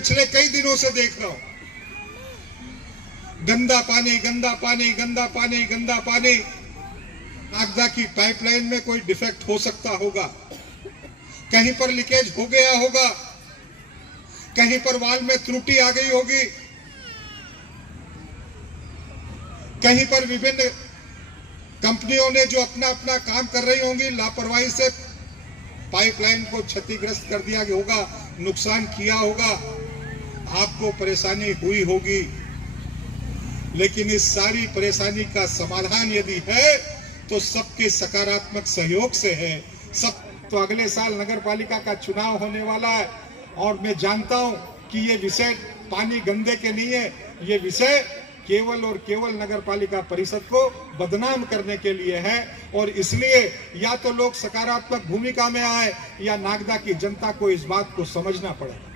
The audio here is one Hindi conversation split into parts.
पिछले कई दिनों से देख रहा हूं, गंदा पानी गंदा पानी गंदा पानी गंदा पानी। नागदा की पाइपलाइन में कोई डिफेक्ट हो सकता होगा, कहीं पर लीकेज हो गया होगा, कहीं पर वाल में त्रुटि आ गई होगी, कहीं पर विभिन्न कंपनियों ने जो अपना अपना काम कर रही होंगी लापरवाही से पाइपलाइन को क्षतिग्रस्त कर दिया होगा, नुकसान किया होगा, आपको परेशानी हुई होगी। लेकिन इस सारी परेशानी का समाधान यदि है तो सबके सकारात्मक सहयोग से है। सब तो अगले साल नगर पालिका का चुनाव होने वाला है और मैं जानता हूं कि ये विषय पानी गंदे के नहीं है, ये विषय केवल और केवल नगर पालिका परिषद को बदनाम करने के लिए है। और इसलिए या तो लोग सकारात्मक भूमिका में आए या नागदा की जनता को इस बात को समझना पड़ेगा।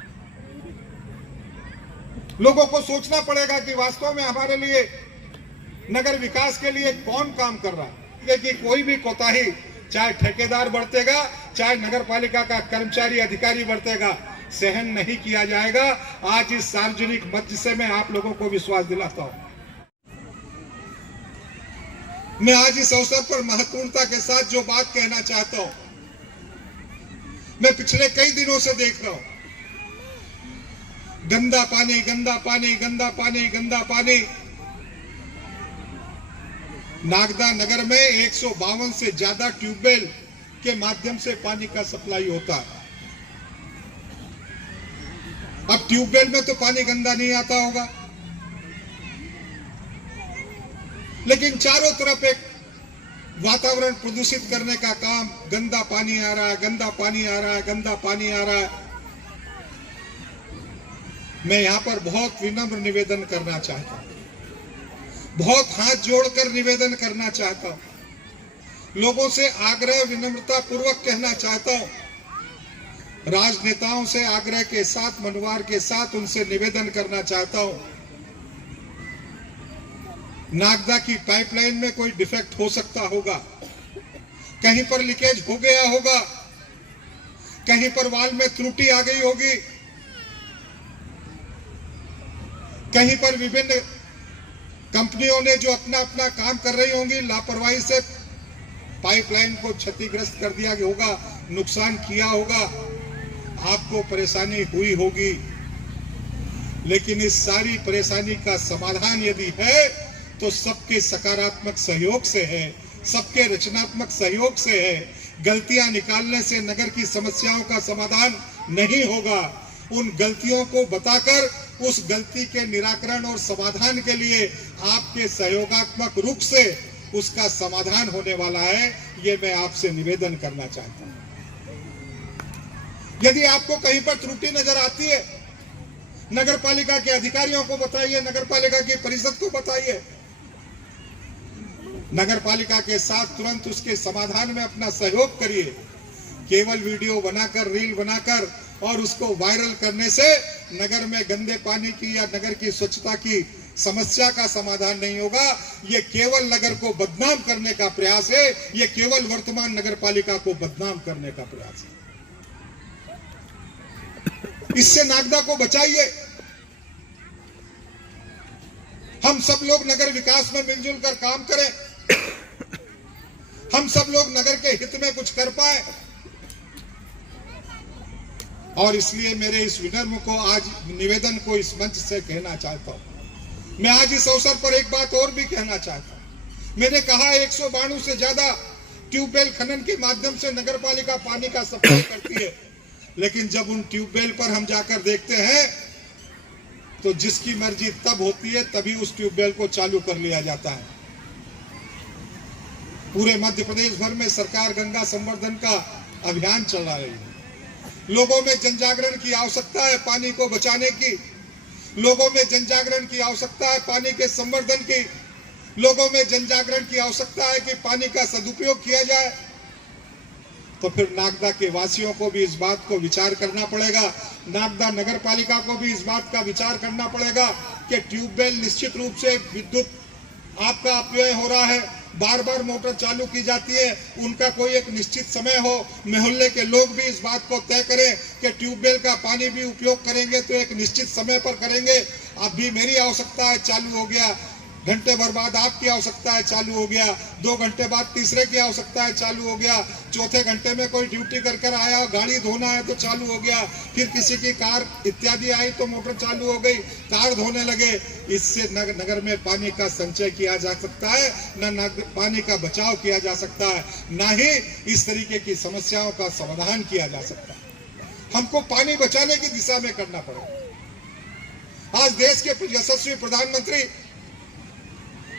लोगों को सोचना पड़ेगा कि वास्तव में हमारे लिए नगर विकास के लिए कौन काम कर रहा है। कि कोई भी कोताही, चाहे ठेकेदार बरतेगा चाहे नगर पालिका का कर्मचारी अधिकारी बरतेगा, सहन नहीं किया जाएगा। आज इस सार्वजनिक मंच से मैं आप लोगों को विश्वास दिलाता हूं। मैं आज इस अवसर पर महत्वपूर्णता के साथ जो बात कहना चाहता हूं, मैं पिछले कई दिनों से देख रहा हूं, गंदा पानी गंदा पानी गंदा पानी गंदा पानी। नागदा नगर में 152 से ज्यादा ट्यूबवेल के माध्यम से पानी का सप्लाई होता है। अब ट्यूबवेल में तो पानी गंदा नहीं आता होगा, लेकिन चारों तरफ एक वातावरण प्रदूषित करने का काम, गंदा पानी आ रहा है, गंदा पानी आ रहा है, गंदा पानी आ रहा है। मैं यहां पर बहुत विनम्र निवेदन करना चाहता हूं, बहुत हाथ जोड़कर निवेदन करना चाहता हूं, लोगों से आग्रह विनम्रता पूर्वक कहना चाहता हूं, राजनेताओं से आग्रह के साथ, मनोभार के साथ उनसे निवेदन करना चाहता हूं। नागदा की पाइपलाइन में कोई डिफेक्ट हो सकता होगा, कहीं पर लीकेज हो गया होगा, कहीं पर वाल में त्रुटि आ गई होगी, कहीं पर विभिन्न कंपनियों ने जो अपना अपना काम कर रही होंगी लापरवाही से पाइपलाइन को क्षतिग्रस्त कर दिया होगा, नुकसान किया होगा, आपको परेशानी हुई होगी। लेकिन इस सारी परेशानी का समाधान यदि है तो सबके सकारात्मक सहयोग से है, सबके रचनात्मक सहयोग से है। गलतियां निकालने से नगर की समस्याओं का समाधान नहीं होगा। उन गलतियों को बताकर उस गलती के निराकरण और समाधान के लिए आपके सहयोगात्मक रूप से उसका समाधान होने वाला है, ये मैं आपसे निवेदन करना चाहता हूं। यदि आपको कहीं पर त्रुटि नजर आती है, नगर पालिका के अधिकारियों को बताइए, नगर पालिका की परिषद को बताइए। नगर पालिका के साथ तुरंत उसके समाधान में अपना सहयोग करिए। केवल वीडियो बनाकर, रील बनाकर और उसको वायरल करने से नगर में गंदे पानी की या नगर की स्वच्छता की समस्या का समाधान नहीं होगा। ये केवल नगर को बदनाम करने का प्रयास है, ये केवल वर्तमान नगर पालिका को बदनाम करने का प्रयास है। इससे नागदा को बचाइए। हम सब लोग नगर विकास में मिलजुल कर काम करें, हम सब लोग नगर के हित में कुछ कर पाए। और इसलिए मेरे इस विनम्र को आज निवेदन को इस मंच से कहना चाहता हूं। मैं आज इस अवसर पर एक बात और भी कहना चाहता हूं। मैंने कहा 192 से ज्यादा ट्यूबवेल खनन के माध्यम से नगर पालिका पानी का सप्लाई करती है, लेकिन जब उन ट्यूबवेल पर हम जाकर देखते हैं तो जिसकी मर्जी तब होती है तभी उस ट्यूबवेल को चालू कर लिया जाता है। पूरे मध्य प्रदेश भर में सरकार गंगा संवर्धन का अभियान चला रही है। लोगों में जनजागरण की आवश्यकता है पानी को बचाने की, लोगों में जनजागरण की आवश्यकता है पानी के संवर्धन की, लोगों में जनजागरण की आवश्यकता है कि पानी का सदुपयोग किया जाए। तो फिर नागदा के वासियों को भी इस बात को विचार करना पड़ेगा, नागदा नगर पालिका को भी इस बात का विचार करना पड़ेगा कि ट्यूबवेल निश्चित रूप से विद्युत आपका अपव्यय हो रहा है, बार बार मोटर चालू की जाती है, उनका कोई एक निश्चित समय हो। मोहल्ले के लोग भी इस बात को तय करें कि ट्यूबवेल का पानी भी उपयोग करेंगे तो एक निश्चित समय पर करेंगे। अभी मेरी आवश्यकता है, चालू हो गया, घंटे भर बाद आपकी आवश्यकता है, चालू हो गया, 2 घंटे बाद तीसरे की आवश्यकता है, चालू हो गया, चौथे घंटे में कोई ड्यूटी कर आया, गाड़ी धोना है तो चालू हो गया, फिर किसी की कार इत्यादि आई तो मोटर चालू हो गई, कार धोने लगे। इससे नगर में पानी का संचय किया जा सकता है, न पानी का बचाव किया जा सकता है, न ही इस तरीके की समस्याओं का समाधान किया जा सकता है। हमको पानी बचाने की दिशा में करना पड़ेगा। आज देश के यशस्वी प्रधानमंत्री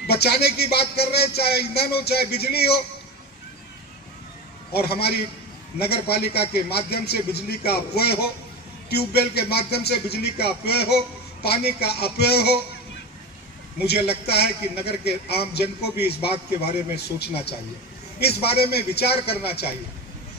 बचाने की बात कर रहे हैं, चाहे ईंधन हो चाहे बिजली हो, और हमारी नगर पालिका के माध्यम से बिजली का अपव्यय हो, ट्यूबवेल के माध्यम से बिजली का अपव्यय हो, पानी का अपव्यय हो। मुझे लगता है कि नगर के आम जन को भी इस बात के बारे में सोचना चाहिए, इस बारे में विचार करना चाहिए,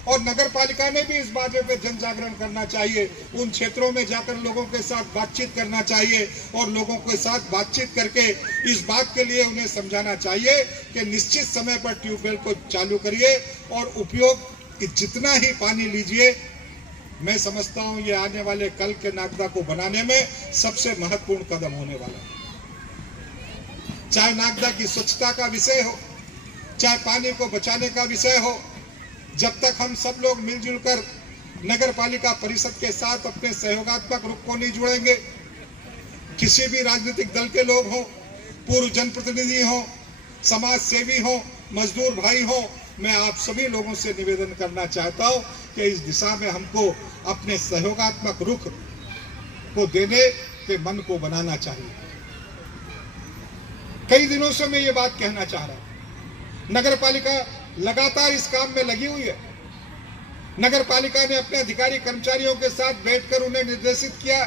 और नगर पालिका ने भी इस बारे पे जन जागरण करना चाहिए। उन क्षेत्रों में जाकर लोगों के साथ बातचीत करना चाहिए और लोगों के साथ बातचीत करके इस बात के लिए उन्हें समझाना चाहिए कि निश्चित समय पर ट्यूबवेल को चालू करिए और उपयोग जितना ही पानी लीजिए। मैं समझता हूं ये आने वाले कल के नागदा को बनाने में सबसे महत्वपूर्ण कदम होने वाला है। चाहे नागदा की स्वच्छता का विषय हो, चाहे पानी को बचाने का विषय हो, जब तक हम सब लोग मिलजुल कर नगर पालिका परिषद के साथ अपने सहयोगात्मक रुख को नहीं जुड़ेंगे, किसी भी राजनीतिक दल के लोग हों, पूर्व जनप्रतिनिधि हों, समाज सेवी हों, मजदूर भाई हों, मैं आप सभी लोगों से निवेदन करना चाहता हूं कि इस दिशा में हमको अपने सहयोगात्मक रुख को देने के मन को बनाना चाहिए। कई दिनों से मैं ये बात कहना चाह रहा हूं, नगर पालिका लगातार इस काम में लगी हुई है। नगर पालिका ने अपने अधिकारी कर्मचारियों के साथ बैठकर उन्हें निर्देशित किया,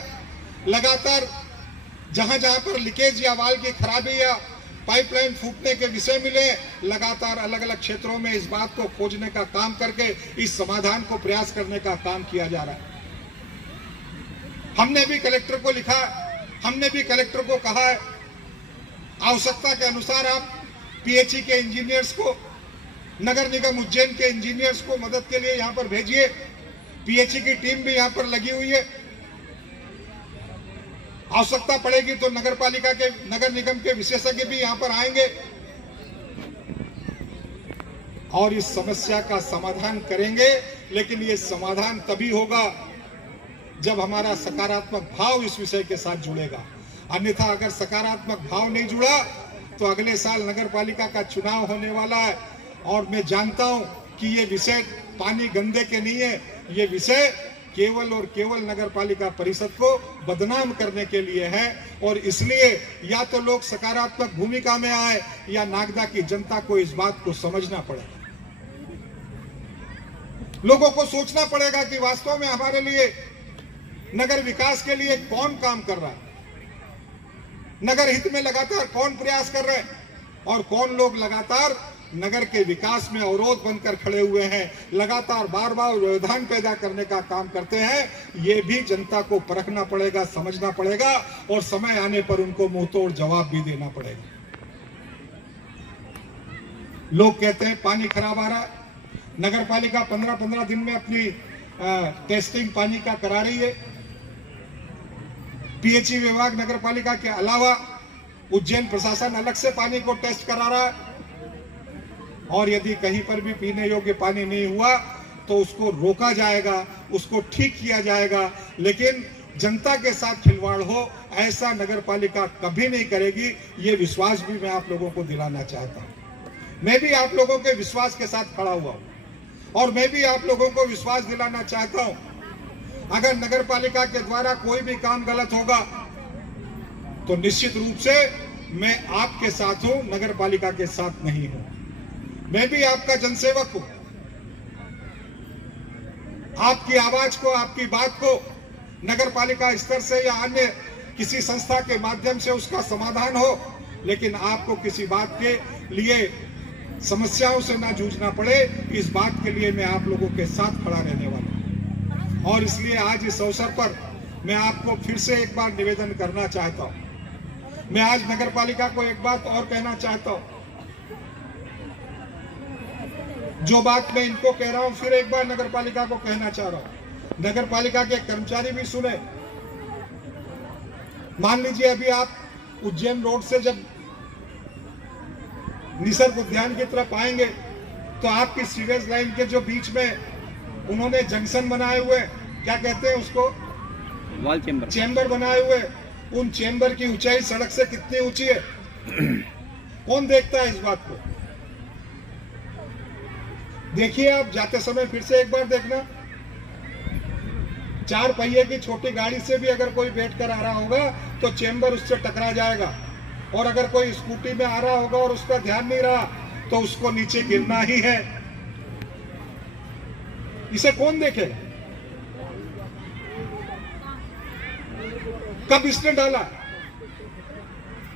लगातार जहां जहां पर लीकेज या वाल की खराबी या पाइपलाइन फूटने के विषय मिले, लगातार अलग अलग क्षेत्रों में इस बात को खोजने का काम करके इस समाधान को प्रयास करने का काम किया जा रहा है। हमने भी कलेक्टर को लिखा, हमने भी कलेक्टर को कहा है, आवश्यकता के अनुसार आप पीएचई के इंजीनियर्स को, नगर निगम उज्जैन के इंजीनियर्स को मदद के लिए यहां पर भेजिए। पीएचई की टीम भी यहां पर लगी हुई है। आवश्यकता पड़ेगी तो नगर पालिका के, नगर निगम के विशेषज्ञ भी यहां पर आएंगे और इस समस्या का समाधान करेंगे। लेकिन ये समाधान तभी होगा जब हमारा सकारात्मक भाव इस विषय के साथ जुड़ेगा। अन्यथा अगर सकारात्मक भाव नहीं जुड़ा तो अगले साल नगर पालिका का चुनाव होने वाला है और मैं जानता हूं कि ये विषय पानी गंदे के नहीं है, ये विषय केवल और केवल नगर पालिका परिषद को बदनाम करने के लिए है। और इसलिए या तो लोग सकारात्मक भूमिका में आए या नागदा की जनता को इस बात को समझना पड़ेगा। लोगों को सोचना पड़ेगा कि वास्तव में हमारे लिए नगर विकास के लिए कौन काम कर रहा है, नगर हित में लगातार कौन प्रयास कर रहे हैं और कौन लोग लगातार नगर के विकास में अवरोध बनकर खड़े हुए हैं, लगातार बार बार व्यवधान पैदा करने का काम करते हैं। ये भी जनता को परखना पड़ेगा, समझना पड़ेगा और समय आने पर उनको मुंहतोड़ जवाब भी देना पड़ेगा। लोग कहते हैं पानी खराब आ रहा, नगर पालिका 15-15 दिन में अपनी टेस्टिंग पानी का करा रही है। पीएचई विभाग नगर पालिका के अलावा उज्जैन प्रशासन अलग से पानी को टेस्ट करा रहा है और यदि कहीं पर भी पीने योग्य पानी नहीं हुआ तो उसको रोका जाएगा, उसको ठीक किया जाएगा। लेकिन जनता के साथ खिलवाड़ हो ऐसा नगर पालिका कभी नहीं करेगी, ये विश्वास भी मैं आप लोगों को दिलाना चाहता हूं। मैं भी आप लोगों के विश्वास के साथ खड़ा हुआ हूं और मैं भी आप लोगों को विश्वास दिलाना चाहता हूं, अगर नगर पालिका के द्वारा कोई भी काम गलत होगा तो निश्चित रूप से मैं आपके साथ हूं, नगर पालिका के साथ नहीं हूं। मैं भी आपका जनसेवक हूं। आपकी आवाज को, आपकी बात को नगर पालिका स्तर से या अन्य किसी संस्था के माध्यम से उसका समाधान हो, लेकिन आपको किसी बात के लिए समस्याओं से ना जूझना पड़े, इस बात के लिए मैं आप लोगों के साथ खड़ा रहने वाला हूं। और इसलिए आज इस अवसर पर मैं आपको फिर से एक बार निवेदन करना चाहता हूं। मैं आज नगर पालिका को एक बात और कहना चाहता हूं जो बात मैं इनको कह रहा हूं फिर एक बार नगर पालिका को कहना चाह रहा हूं, नगर पालिका के कर्मचारी भी सुने। मान लीजिए अभी आप उज्जैन रोड से जब निसर्ग उद्यान की तरफ आएंगे तो आपकी सीवेज लाइन के जो बीच में उन्होंने जंक्शन बनाए हुए, क्या कहते हैं उसको, वॉल चेंबर बनाए हुए, उन चेंबर की ऊंचाई सड़क से कितनी ऊंची है? कौन देखता है इस बात को? देखिए आप जाते समय फिर से एक बार देखना, 4 पहिए की छोटी गाड़ी से भी अगर कोई बैठ कर आ रहा होगा तो चेंबर उससे टकरा जाएगा, और अगर कोई स्कूटी में आ रहा होगा और उसका ध्यान नहीं रहा तो उसको नीचे गिरना ही है। इसे कौन देखेगा? कब इसने डाला?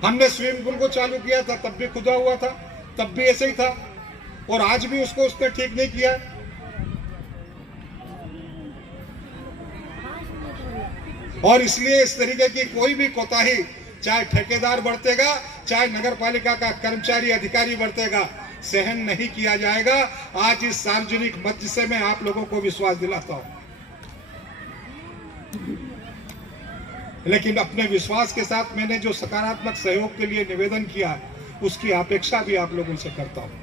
हमने स्विमिंग पूल को चालू किया था तब भी खुदा हुआ था, तब भी ऐसे ही था, और आज भी उसको उसने ठीक नहीं किया। और इसलिए इस तरीके की कोई भी कोताही, चाहे ठेकेदार बरतेगा चाहे नगर पालिका का कर्मचारी अधिकारी बरतेगा, सहन नहीं किया जाएगा। आज इस सार्वजनिक मंच से मैं आप लोगों को विश्वास दिलाता हूं, लेकिन अपने विश्वास के साथ मैंने जो सकारात्मक सहयोग के लिए निवेदन किया उसकी अपेक्षा भी आप लोगों से करता हूं।